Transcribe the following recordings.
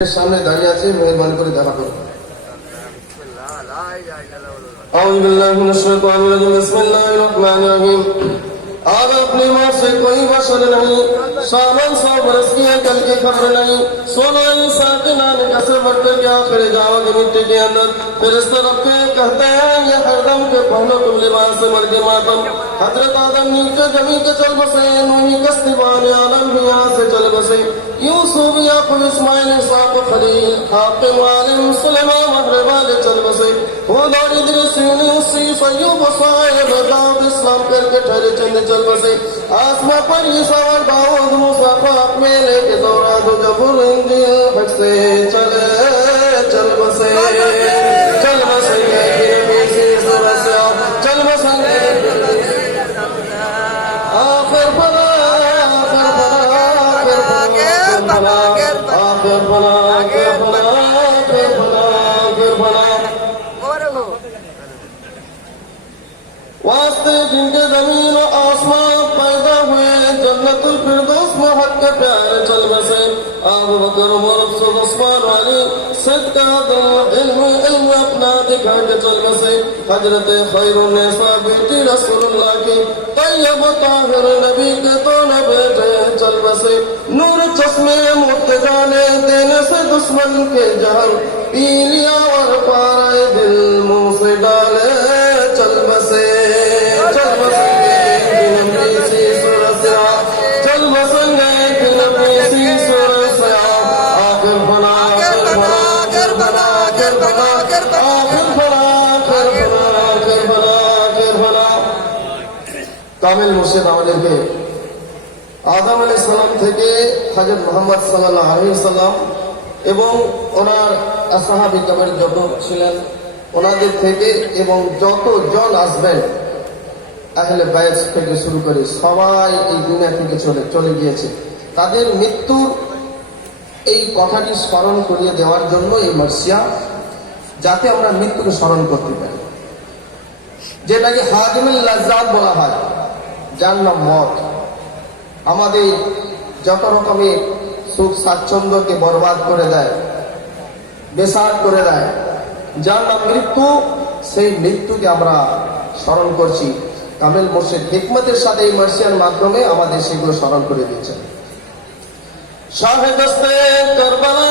সামনে দাঁড়িয়ে আছে, মেহরবানি করে দেখা করুন। اعوذ باللہ من الشیطان الرجیم بسم اللہ الرحمن الرحیم آج اپنے ماں سے کوئی بشر نہیں، سامان 100 برس کی ہے کل کی خبر نہیں، سونا انسان کے نانے کا سے بڑھ کر کیا پھر جاؤ گے مٹی کے اندر، پھر اس طرف کے کہتے ہیں یہ ہر دم کے پہلو تم لباس سے مر کے ماتم، حضرت آدم نیچے زمین کے چل بسے، نوحی کستبان عالم بھی یہاں سے چل بسے، یوسف یعقوب اسماعیل اسحاق خلیل حاکم عالم سلیمان مغرب والے چل بسے، وہ داری درس یونس ایوب صاحب داؤد اسلام کر کے ٹھہرے چند چل بسے، آسماں پر یہ سوار داؤد موسیٰ پاک میں لے کے دورا دو جبر انجیل حق سے چلے چل بسے چل بسے بیسی سورہ سے چل بسے آخر بنا آخر بنا آخر بنا آخر بنا آخر بنا آخر بنا آخر بنا واسطے جن کے زمین و آسمان پیدا ہوئے، جنت الفردوس میں حق کے پیارے چل بسے، ابو بکر عمر عثمان علی صدق عدل علم اپنا دکھا کے چل بسے، حضرت خیر النساء بیٹی رسول اللہ کی طیب طاہر نبی کے دونوں بیٹے چل بسے، نور چشمے مرتجانے دینے سے دشمن کے جہل پی لیا اور پارے دل منہ سے ڈالے چل بسے چل بسنگے دل بیسی سورہ سے چل بسنگے دل بیسی سورہ سے آخر بنا آخر بنا آخر بنا آخر بنا آخر بنا آخر بنا آخر بنا آخر بنا آخر بنا কামিল মুর্শিদ আমাদেরকে আদম আলাইহিস সালাম থেকে হযরত মুহাম্মদ সাল্লাল্লাহু আলাইহি সাল্লাম এবং ওনার আসহাবী কামের যত ছিলেন ওনাদের থেকে এবং যতজন আসবেন আহলে বাইত থেকে শুরু করে সবাই এই দুনিয়া থেকে চলে গিয়েছে, তাদের মৃত্যুর এই কথাটি স্মরণ করিয়ে দেওয়ার জন্য এই মার্সিয়া, যাতে আমরা মৃত্যুকে স্মরণ করতে পারি, যেটাকে হাজিমুল লাজ্জাত বলা হয়, যার নাম মত আমাদের যত রকমের সুখ স্বাচ্ছন্দ্যকে বরবাদ করে দেয়, বেসাত করে দেয়, যার নাম মৃত্যু, সেই মৃত্যুকে আমরা স্মরণ করছি। কামেল মুর্শিদ হিকমতের সাথে এই মার্সিয়ার মাধ্যমে আমাদের সেগুলো স্মরণ করে দিয়েছেন। শাহেদস্তে কারবালা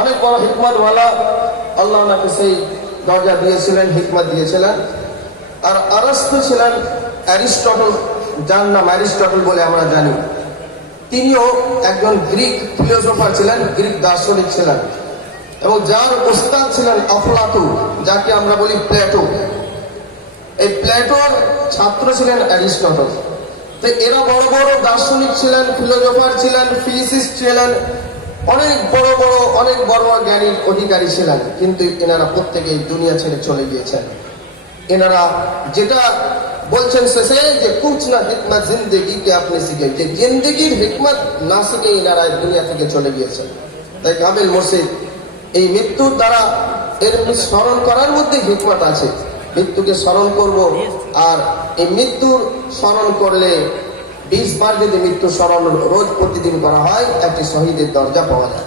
অনেক বড় হিকমতওয়ালা, আল্লাহ ওনাকে সেই দরজা দিয়েছিলেন, হিকমত দিয়েছিলেন। আর আরস্তু ছিলেন অ্যারিস্টটল, যার নাম অ্যারিস্টটল বলে আমরা জানি, তিনিও একজন গ্রিক ফিলোসফার ছিলেন, গ্রিক দার্শনিক ছিলেন, এবং যার উস্তাদ ছিলেন আফলাতু, যাকে আমরা বলি প্লেটো। এই প্লেটোর ছাত্র ছিলেন অ্যারিস্টটল। তো এরা বড় বড় দার্শনিক ছিলেন, ফিলোসফার ছিলেন, ফিজিসিস্ট ছিলেন, অনেক বড় জ্ঞানীর অধিকারী ছিলেন, কিন্তু এনারা প্রত্যেকেই দুনিয়া ছেড়ে চলে গিয়েছেন। এনারা যেটা বলছেন শেষে যে কুছ না হিকমত জিন্দেগি কে আপনি শিখে, যে জিন্দেগির হিকমত না শিখে এনারা দুনিয়া থেকে চলে গিয়েছেন। তাই কামিল মুর্শিদ এই মৃত্যুর দ্বারা এর স্মরণ করার মধ্যে হিকমত আছে, মৃত্যুকে স্মরণ করব। আর এই মৃত্যুর স্মরণ করলে 20 বার যদি মৃত্যু স্মরণ রোজ প্রতিদিন করা হয়, একটি শহীদের দরজা পাওয়া যায়।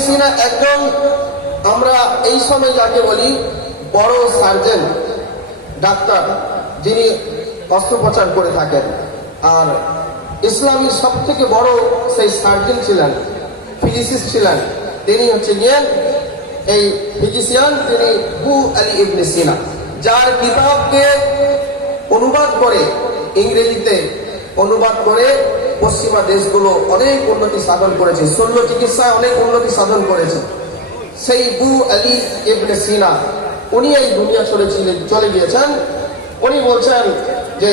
সিনা একজন, আমরা এই সময় যাকে বলি বড় সার্জন, ডাক্তার, যিনি অস্ত্রোপচার করে থাকেন। আর ইসলামী সব থেকে বড় সেই সার্জন ছিলেন, ফিজিসিস্ট ছিলেন, তিনি হচ্ছে গিয়ে এই ফিজিশিয়ান, তিনি বু আলী ইবনে সিনা, যার কিতাবকে অনুবাদ করে ইংরেজিতে অনুবাদ করে পশ্চিমা দেশগুলো অনেক উন্নতি সাধন করেছে, শল্য চিকিৎসায় অনেক উন্নতি সাধন করেছে। সেই বু আলী ইবনে সিনা উনি এই দুনিয়া চলে গিয়েছেন। উনি বলছেন যে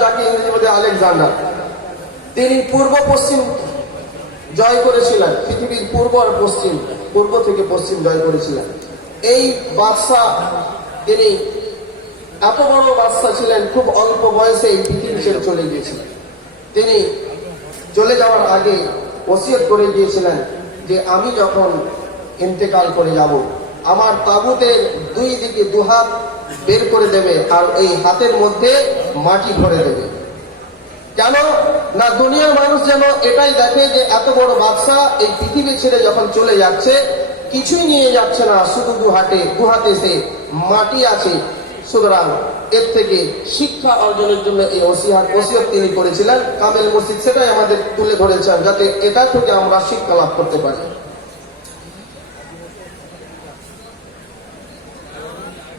যাকে ইংরেজি মধ্যে আলেকজান্ডার, তিনি পূর্ব পশ্চিম জয় করেছিলেন, পৃথিবীর পূর্ব আর পশ্চিম, পূর্ব থেকে পশ্চিম জয় করেছিলেন। এই বাদশাহ, তিনি এত বড় বাদশাহ ছিলেন, খুব অল্প বয়সে এই পৃথিবী ছেড়ে চলে গিয়েছিলেন। তিনি চলে যাওয়ার আগে ওসিয়ত করে গিয়েছিলেন যে আমি যখন ইন্তেকাল করে যাব, আমার তাবুতের দুই দিকে দুহাত বের করে দেবে আর এই হাতের মধ্যে মাটি ভরে দেবে। কেন না, দুনিয়ার মানুষ যেন এটাই দেখে যে এত বড় বাদশাহ এই পৃথিবী ছেড়ে যখন চলে যাচ্ছে, কিছুই নিয়ে যাচ্ছে না, শুধু দুহাতে সে মাটি আছে। সুতরাং এর থেকে শিক্ষা অর্জনের জন্য এই ওসিয়ত তিনি করেছিলেন। কামেল মসজিদ সেটাই আমাদের তুলে ধরেছেন, যাতে এটা থেকে আমরা শিক্ষা লাভ করতে পারি।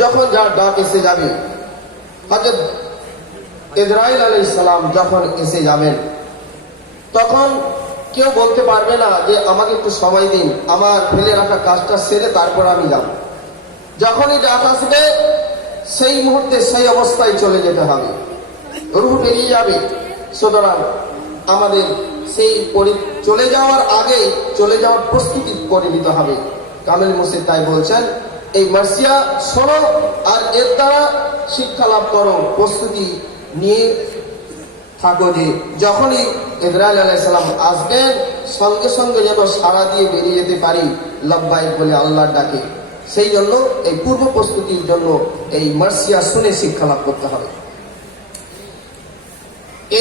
যখন যার ডাক এসে যাবে, হযরত ইসরাইল আলাইহিস সালাম যখন এসে যাবেন, তখন কেউ বলতে পারবে না যে আমাকে একটু সময় দিন, আমার ফেলে রাখা কাজটা সেরে তারপর আমি যাব। যখনই ডাক আসবে সেই মুহূর্তে সেই অবস্থায় চলে যেতে হবে, রূহ বেরিয়ে যাবে। সুতরাং আমাদের সেই চলে যাওয়ার আগে চলে যাওয়ার প্রস্তুতি করে নিতে হবে। কামেল মুর্শিদ তাই বলছেন, এই মার্সিয়া শোনো আর এর দ্বারা শিক্ষা লাভ করো, প্রস্তুতি নিয়ে থাকো যে যখনই ইসরাইল আলাইহিস সালাম আসবেন সঙ্গে সঙ্গে যেন সাড়া দিয়ে বেরিয়ে যেতে পারি লব্বাইক বলে আল্লাহর ডাকে। সেই জন্য এই পূর্ব প্রস্তুতির জন্য এই মার্সিয়া শুনে শিক্ষা লাভ করতে হবে।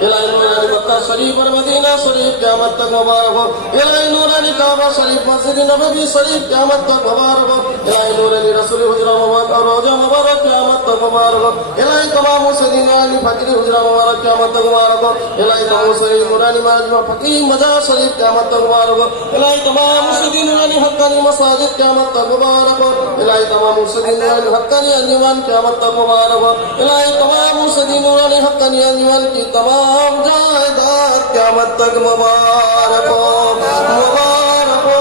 الہی نورانی مکہ شریف اور مدینہ شریف قیامت تک مبارک ہو الہی نورانی کعبہ شریف مسجد نبوی شریف قیامت تک مبارک ہو الہی نورانی رسول حجرہ مبارک اور روضہ مبارک قیامت تک مبارک ہو الہی تمام مسجدین نورانی فقیری حجرہ مبارک قیامت تک مبارک ہو الہی تمام مسجدین نورانی مجمع فقیر مزار شریف قیامت تک مبارک ہو الہی تمام مسجدین نورانی حقانی مساجد قیامت تک مبارک ہو الہی تمام مسجدین نورانی حقانی انجمن قیامت تک مبارک ہو الہی تمام مسجدین نورانی حقانی انجمن کی تمام جائیداد قیامت تک مبارک ہو مبارک ہو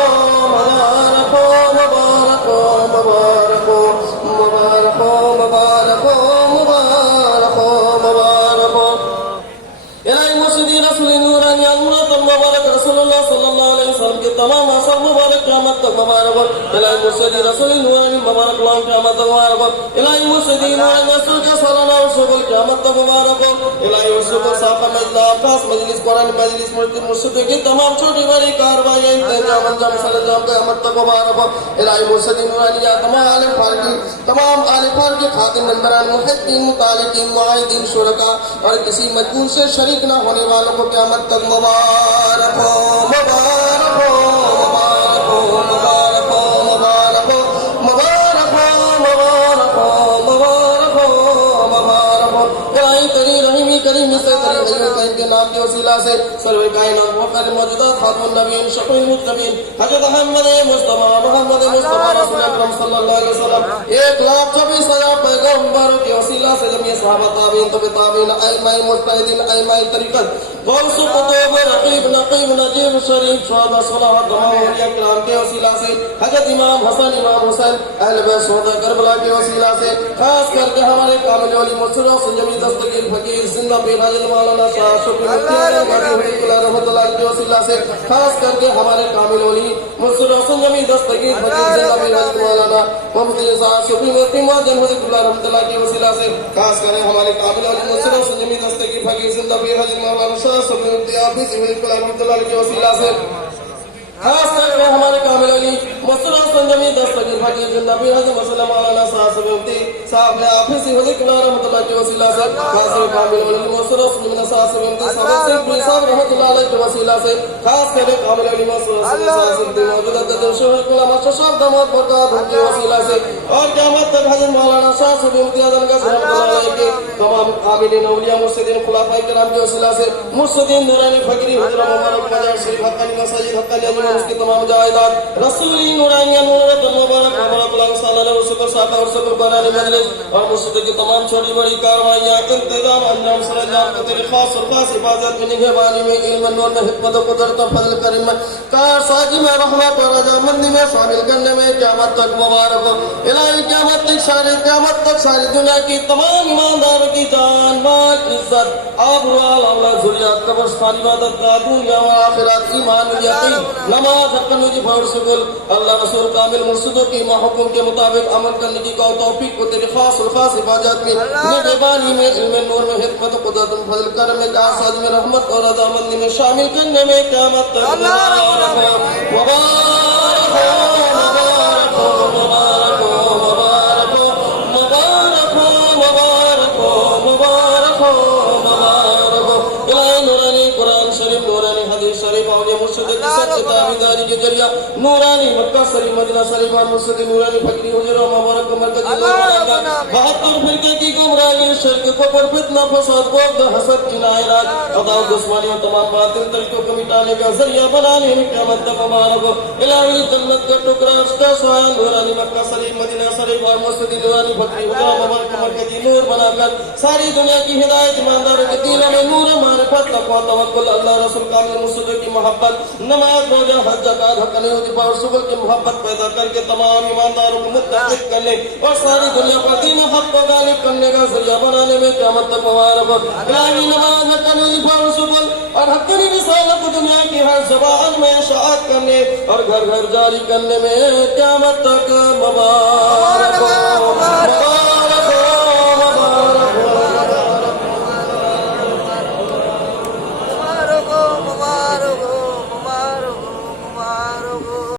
مبارک ہو مبارک ہو مبارک ہو مبارک ہو مبارک ہو مبارک ہو مبارک ہو الہی مسجدین رسول نورانی المرات المبارک رسول اللہ صلی اللہ علیہ وسلم کے تمام اثر مبارک قیامت تک مبارک ہو الہی مسجدین رسول نورانی مبارک لام قیامت تک مبارک ہو الہی مسجدین نورانی رسول کا سالانہ شغل قیامت تک مبارک ہو الہی رسول کو صافہ مجلس خاص مجلس قرآن مجلس مرشد کی تمام چھوٹی بڑی کارروائیاں انتظام انجام سرانجام قیامت تک مبارک ہو الہی مسجدین نورانی تمام آل فارغ خادم ممبران محدثین متعلقین معاہدین شرکا اور کسی مجبور سے شریک نہ ہونے والوں کو قیامت تک مبارک ہو مبارک ہو مبارک ہو مبارک ہو مبارک ہو مبارک ہو مبارک ہو مبارک ہو مبارک ہو الہی کریم رحیمی کریم سے کریم کریم کے نام کے وسیلہ سے سرور کائنات وقت موجودات خاتم النبیین شفیع المذنبین حضرت محمد مصطفیٰ رسول اکرم صلی اللہ علیہ وسلم 1,24,000 پیغمبروں کے وسیلہ سے جمعی صحابہ تابعین تبع تابعین ائمہ مجتہدین ائمہ طریقت غوث قطب رقیب نقیب نجیب شریف شہداء صلاح تمام اولیاء کرام کے وسیلہ سے حضرت امام حسن امام حسین اہل بیت شہداء کربلا کے وسیلہ سے خاص کر کے ہمارے کامل ولی مرشد سنجمی دستگیر فقیر زندہ پیر حضرت مولانا شاہ شکر رحمۃ اللہ کے وسیلہ سے خاص کر کے ہمارے کامل ولی مرشد سنجمی دستگیر فقیر زندہ پیر حضرت مولانا محمد صاحب شکر مفتی معظم حضرت اللہ رحمۃ اللہ کے وسیلہ سے خاص کر ہمارے کامل ولی مرشد سنجمی دستگیر فقیر زندہ پیر حضرت مولانا شاہ شکر مفتی حافظ رحمۃ اللہ کے وسیلہ سے خاص کر کے ہمارے کامل علی مسلح سنجمی دستگیر فقیر زندہ پیر حضرت مسلح مولانا صاحب مفتی صاحب حافظ حضرت اللہ رحمۃ اللہ کے وسیلہ سے خاص کر کامل علی مسلح سنجمی صاحب مفتی صاحب صاحب رحمۃ اللہ علیہ کے وسیلہ سے خاص کر کے کامل علی مسلح صاحب موجودہ قدر شہر علماء ششاب دامات برکات کے وسیلہ سے اور قیامت تک حضرت مولانا صاحب مفتی اعظم کا رحمۃ اللہ علیہ کے تمام عاملین اولیاء مرشدین خلفائے کرام کے وسیلہ سے مرشدین نورانی فقیری حضرت مبارک مزار شریف حقانی مساجد حقانی اس کی تمام جائیداد رسولی نورانی نورت المبارک مبارک اللہ صلی اللہ علیہ وسلم صاحب اور سب قرآن مجلس اور مسجد کی تمام چھوٹی بڑی کارروائیاں انتظام انجام سرانجام کے تیرے خاص اور خاص حفاظت میں نگہبانی میں علم نور میں حکمت و قدرت و فضل کریم میں کارسازی میں رحمت و رضامندی میں شامل کرنے میں قیامت تک مبارک ہو الہی قیامت تک ساری دنیا کی تمام ایمانداروں کی جان مال عزت آبرو اولاد ذریات قبرستان عبادت گاہ دنیا و آخرت ایمان و یقین نماز حقن وجیب اور شکل اللہ رسول کامل مرشدوں کی محکم کے مطابق عمل کرنے کی توفیق کو تیری خاص اور خاص حفاظت میں نگہبانی میں علم نور میں حکمت و قدرت و فضل کرم میں کارساز میں رحمت اور رضامندی میں شامل کرنے میں قیامت تک مبارک ہو مبارک ہو مبارک ہو مبارک ہو مبارک ہو مبارک ہو مبارک ہو مبارک ہو مبارک ہو الہی نورانی قرآن شریف نورانی حدیث شریف اور مرشد کی سچ تابعداری کے ذریعہ نورانی مکہ شریف مدینہ شریف اور مرشد نورانی فقیری حجرہ مبارک مرکز 72 فرقے کی گمراہی شرک کفر فتنہ فساد بغض حسد کنایات عداوت و دشمنی اور تمام باطل طریقوں کو مٹانے کا ذریعہ بنانے میں قیامت تک مبارک ہو الہی جنت کا ٹکڑا کا سایہ نورانی مکہ شریف مدینہ شریف اور مرشد نورانی فقیری حجرہ مبارک مرکز نور بنا کر ساری دنیا کی ہدایت ایمانداروں کے دلوں میں نور معرفت تقوی توکل اللہ رسول کامل مرشدوں کی محبت نماز روزہ حج زکات حق وجیب اور شکر کی محبت پیدا کر کے تمام ایمانداروں کو متحد کرنے اور ساری دنیا پر دین حق کو غالب کرنے کا ذریعہ بنانے میں قیامت تک مبارک ہو الہی نماز حق وجیب اور شکر اور حقانی رسالت دنیا کی ہر زبان میں اشاعت کرنے اور گھر گھر جاری کرنے میں قیامت تک مبارک ہو